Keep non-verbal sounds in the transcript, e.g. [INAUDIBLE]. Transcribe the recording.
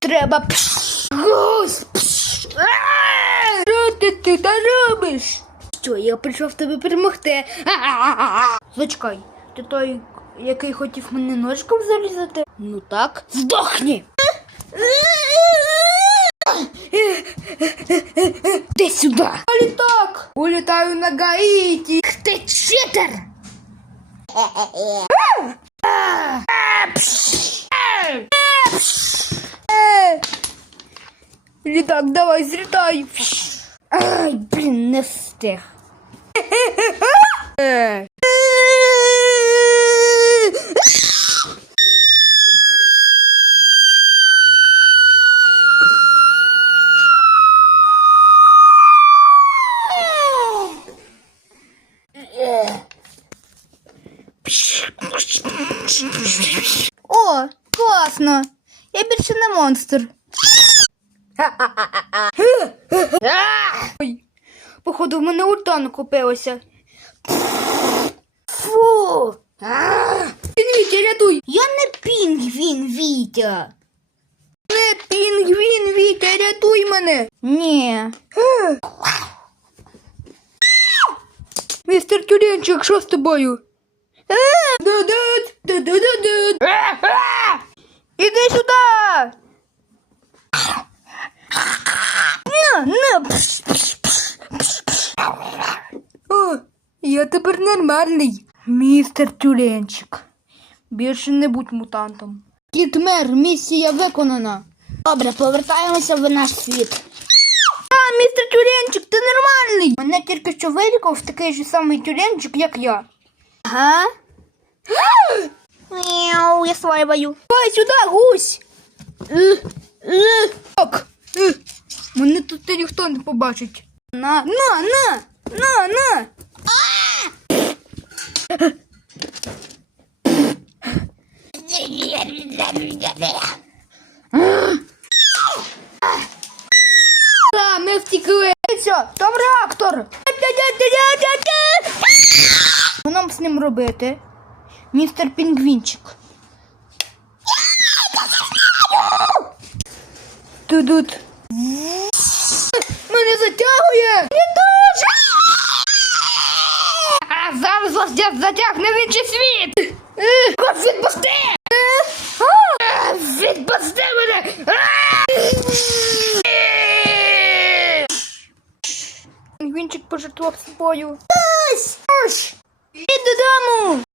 Треба. пш, пш. Що ти тут робиш? Що, я прийшов тебе перемогти. Зачекай, ти той, який хотів мене ножиком зарізати? Ну так. Здохні! Ти сюди! Літак! Улітаю на Гаїті! Ти читер! Літак, давай, злітай! Ай, блін, не встиг. О, класно! Я більше не монстр. Ой, походу, в мене ульта накопилося. Фу! Вітя, рятуй! Я не пінгвін, Вітя. Не пінгвін, Вітя, рятуй мене. Ні. Містер Тюренчик, що з тобою? Ду-дут, ду-ду-ду-дут. Іди сюди! На, на. Пш, пш, пш, пш, пш. О, я тепер нормальний. Містер Тюленчик. Більше не будь мутантом. Кітмер, місія виконана. Добре, повертаємося в наш світ. А, містер Тюленчик, ти нормальний. Мене тільки що вилікував такий же самий тюленчик, як я. Ага. [GASPS] Мяу, я свайваю. Давай сюди, гусь. Так. Мене тут ніхто не побачить. На, на, на, на, на. Та, ми втекли. Там реактор. Що нам з ним робити? Містер Пінгвінчик. Тут. Мене затягує! зараз вас затягне в інший світ! Кот, відпусти! Відпусти мене! Вінчик пожертвував собою. Іди додому!